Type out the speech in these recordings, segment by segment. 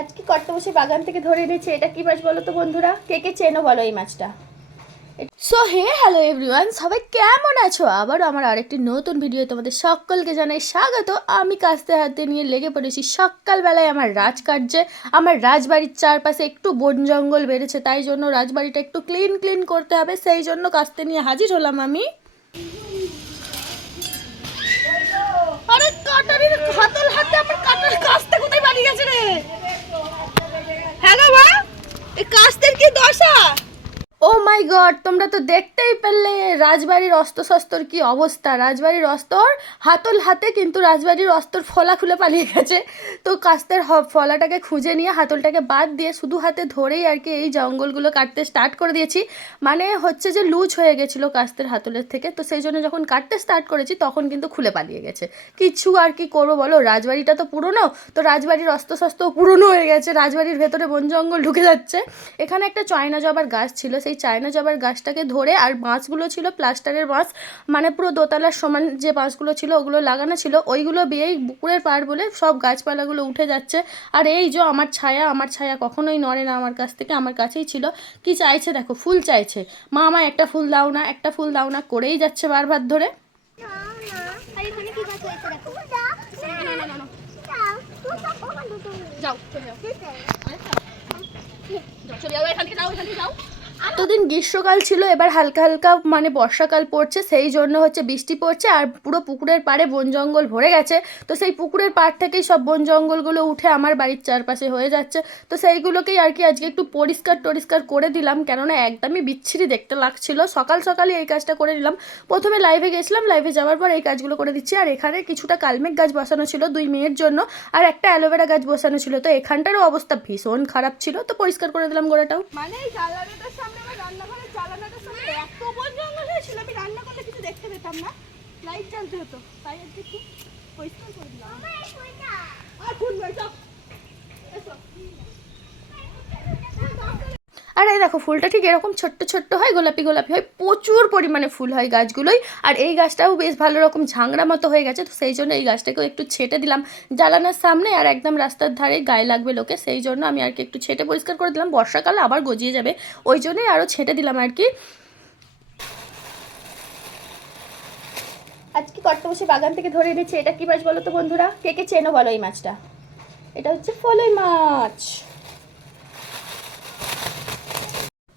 আজকে কট্টবসী বাগান থেকে ধরে এনেছি। এটা কি মাছ বলো তো বন্ধুরা? কে কে চেনো বলো এই মাছটা? সো হ্যালো এভরিওয়ান, সবাই কেমন আছো? আবারও আমার আরেকটি নতুন ভিডিও তোমাদের সকলকে জানাই স্বাগত। আমি কাস্তে হাতে নিয়ে লেগে পড়েছি সকালবেলায় আমার রাজকার্যে। আমার রাজবাড়ির চারপাশে একটু বন জঙ্গল বেড়েছে, তাই জন্য রাজবাড়িটা একটু ক্লিন করতে হবে, সেই জন্য কাস্তে নিয়ে হাজির হলাম আমি। আরে কাটারির হাতল হাতে আমার কাটার কাস্তে কোথায় বাড়ি গেছে রে? হ্যালো মা, এই কাস্তের কি দশা? ও মাই গড, তোমরা তো দেখতেই পেলে রাজবাড়ির অস্ত্রশস্ত্রর কি অবস্থা। রাজবাড়ির অস্ত্র হাতল হাতে, কিন্তু রাজবাড়ির অস্ত্র ফলা খুলে পালিয়ে গেছে। তো কাস্তের ফলাটাকে খুঁজে নিয়ে হাতলটাকে বাদ দিয়ে শুধু হাতে ধরেই আর কি এই জঙ্গলগুলো কাটতে স্টার্ট করে দিয়েছি। মানে হচ্ছে যে লুজ হয়ে গেছিলো কাস্তের হাতলের থেকে, তো সেই জন্য যখন কাটতে স্টার্ট করেছি তখন কিন্তু খুলে পালিয়ে গেছে। কিছু আর কি করবো বলো, রাজবাড়িটা তো পুরনো, তো রাজবাড়ির অস্ত্রশস্ত্র পুরনো হয়ে গেছে, রাজবাড়ির ভেতরে বন জঙ্গল ঢুকে যাচ্ছে। এখানে একটা চায়না জবার গাছ ছিল, সেই চায়না জবার গাছটাকে ধরে, আর বাঁশগুলো ছিল প্লাস্টারের বাঁশ, মানে পুরো দোতলার সমান যে বাঁশগুলো ছিল ওগুলো লাগানো ছিল, ওইগুলো বিয়েই পুকুরের পাড় বলে সব গাছপালাগুলো উঠে যাচ্ছে। আর এই যে আমার ছায়া কখনোই নড়ে না আমার কাছ থেকে, আমার কাছেই ছিল। কি চাইছে দেখো, ফুল চাইছে। মা আমায় একটা ফুল দাও না, একটা ফুল দাও না করেই যাচ্ছে বারবার ধরে। এতদিন গ্রীষ্মকাল ছিল, এবার হালকা হালকা মানে বর্ষাকাল পড়ছে, সেই জন্য হচ্ছে বৃষ্টি পড়ছে, আর পুরো পুকুরের পাড়ে বন জঙ্গল ভরে গেছে। তো সেই পুকুরের পাড় থেকেই সব বন জঙ্গলগুলো উঠে আমার বাড়ির চারপাশে হয়ে যাচ্ছে। তো সেইগুলোকেই আর কি আজকে একটু পরিষ্কার করে দিলাম, কেননা একদমই বিচ্ছিরি দেখতে লাগছিল। সকালই এই কাজটা করে দিলাম। প্রথমে লাইভে গেছিলাম, লাইভে যাওয়ার পর এই কাজগুলো করে দিচ্ছি। আর এখানে কিছুটা কালমেঘ গাছ বসানো ছিল 2 মেয়ের জন্য, আর একটা অ্যালোভেরা গাছ বসানো ছিল, তো এখানটারও অবস্থা ভীষণ খারাপ ছিল, তো পরিষ্কার করে দিলাম গোড়াটাও। মানে এই জানলাটার সামনে আমার রান্নাঘরের জানলাটার সামনে এত বন জঙ্গল হয়েছিল, আমি রান্না করলে কিছু দেখতে পেতাম না, লাইট জ্বালতে হতো, তাই আজকে একটু পরিষ্কার করে দিলাম। আর ফুল আর এই দেখো ফুলটা ঠিক এরকম ছোট্ট হয়, গোলাপি হয়, প্রচুর পরিমাণে ফুল হয় গাছগুলোই। আর এই গাছটাও বেশ ভালো রকম ঝাংড়া মতো হয়ে গেছে, তো সেই জন্য এই গাছটাকেও একটু ছেটে দিলাম জ্বালানোর সামনে, আর একদম রাস্তার ধারে গায়ে লাগবে লোকে, সেই জন্য আমি আর কি একটু ছেটে পরিষ্কার করে দিলাম। বর্ষাকালে আবার গজিয়ে যাবে, ওই জন্যই আরও ছেটে দিলাম আর কি। আজকে কট্টবসী বাগান থেকে ধরে এনেছি। এটা কি মাছ বলো তো বন্ধুরা? কে কে চেনো বলো এই মাছটা? এটা হচ্ছে ফলই মাছ।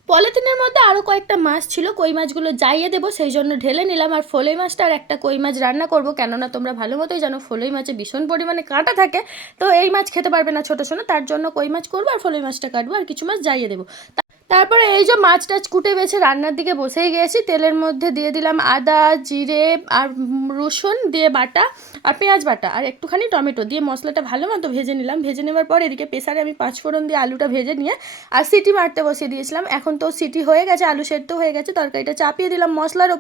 পলিথিনের মধ্যে আরও কয়েকটা মাছ ছিল, কই মাছগুলো যাইয়ে দেবো সেই জন্য ঢেলে নিলাম। আর ফলই মাছটা আর একটা কই মাছ রান্না করব, কেননা তোমরা ভালো মতোই জানো ফলই মাছে ভীষণ পরিমাণে কাঁটা থাকে, তো এই মাছ খেতে পারবে না ছোটো ছোটো, তার জন্য কই মাছ করবো আর ফলই মাছটা কাটবো, আর কিছু মাছ যাইয়ে দেবো। তারপরে এই যে মাছ টাছ কুটে বেছে রান্নার দিকে বসেই গেছি। তেলের মধ্যে দিয়ে দিলাম আদা, জিরে আর রসুন দিয়ে বাটা, আর পেঁয়াজ বাটা, আর একটুখানি টমেটো দিয়ে মশলাটা ভালো মতো ভেজে নিলাম। ভেজে নেওয়ার পর এদিকে প্রেসারে আমি 5 ফোড়ন দিয়ে আলুটা ভেজে নিয়ে আর সিটি মারতে বসিয়ে দিয়েছিলাম। এখন তো সিটি হয়ে গেছে, আলু সেদ্ধ হয়ে গেছে, তরকারিটা চাপিয়ে দিলাম মশলার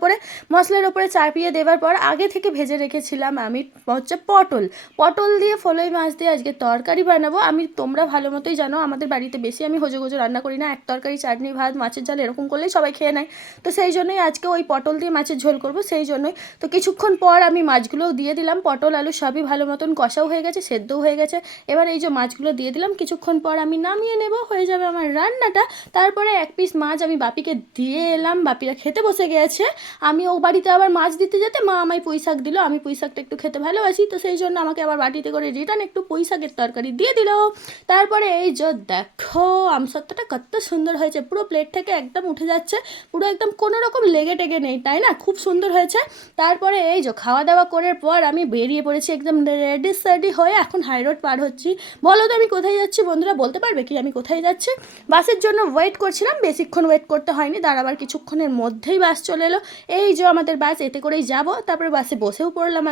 ওপরে চাপিয়ে দেওয়ার পর আগে থেকে ভেজে রেখেছিলাম আমি হচ্ছে পটল দিয়ে ফলই মাছ দিয়ে আজকে তরকারি বানাবো। তোমরা ভালো মতোই জানো আমাদের বাড়িতে বেশি আমি হোজো রান্না করি না, এক তরকারি চাটনি ভাত মাছের ঝাল এরকম করলেই সবাই খেয়ে নেয়, তো সেই জন্যই আজকে ওই পটল দিয়ে মাছের ঝোল করব, সেই জন্যই। তো কিছুক্ষণ পর আমি মাছগুলোও দিয়ে দিলাম, পটল আলু সবই ভালো মতন কষাও হয়ে গেছে, সেদ্ধও হয়ে গেছে। এবার এই যে মাছগুলো দিয়ে দিলাম, কিছুক্ষণ পর আমি নামিয়ে নেব, হয়ে যাবে আমার রান্নাটা। তারপরে এক পিস মাছ আমি বাপিকে দিয়ে এলাম, বাপিরা খেতে বসে গেছে। আমি ও বাড়িতে আবার মাছ দিতে যেতে মা আমায় পুঁই শাক দিল, আমি পুঁই শাকটা একটু খেতে ভালোবাসি, তো সেই জন্য আমাকে আবার বাটিতে করে রিটার্ন একটু পুঁই শাকের তরকারি দিয়ে দিল। তারপরে এই যে দেখো আমসত্ত্বটা কত সুন্দর হয়েছে, পুরো প্লেট থেকে একদম উঠে যাচ্ছে, পুরো একদম কোনো রকম লেগে টেগে নেই, তাই না? খুব সুন্দর হয়েছে। তারপরে এই যে খাওয়া দাওয়া করার পর আমি বেরিয়ে পড়েছি একদম রেডি হয়ে, এখন হাই রোড পার হচ্ছি। বলো তো আমি কোথায় যাচ্ছি বন্ধুরা, বলতে পারবে কি আমি কোথায় যাচ্ছি? বাসের জন্য ওয়েট করছিলাম, বেশিক্ষণ ওয়েট করতে হয়নি, দাঁড়াবার কিছুক্ষণের মধ্যেই বাস চলে এলো। এই যে আমাদের বাস, এতে করেই যাব। তারপরে বাসে বসেও পড়লাম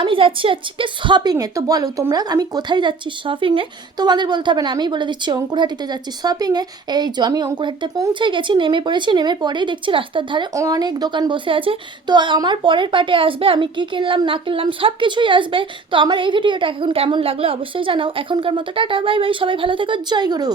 আমি যাচ্ছি আজকে শপিংয়ে। তো বলো তোমরা আমি কোথায় যাচ্ছি শপিংয়ে? তোমাদের বলতে হবে না, আমিই বলে দিচ্ছি, অঙ্কুরহাটিতে যাচ্ছি শপিংয়ে। এই যে আমি অঙ্কুরহাটিতে পৌঁছে গেছি, নেমে পড়েছি, নেমে পরেই দেখছি রাস্তার ধারে অনেক দোকান বসে আছে। তো আমার পরের পার্টে আসবে আমি কি কিনলাম না কিনলাম সব কিছুই আসবে। তো আমার এই ভিডিওটা এখন কেমন লাগলো অবশ্যই জানাও। এখনকার মতো টাটা, বাই বাই, সবাই ভালো থেকো, জয় গুরু।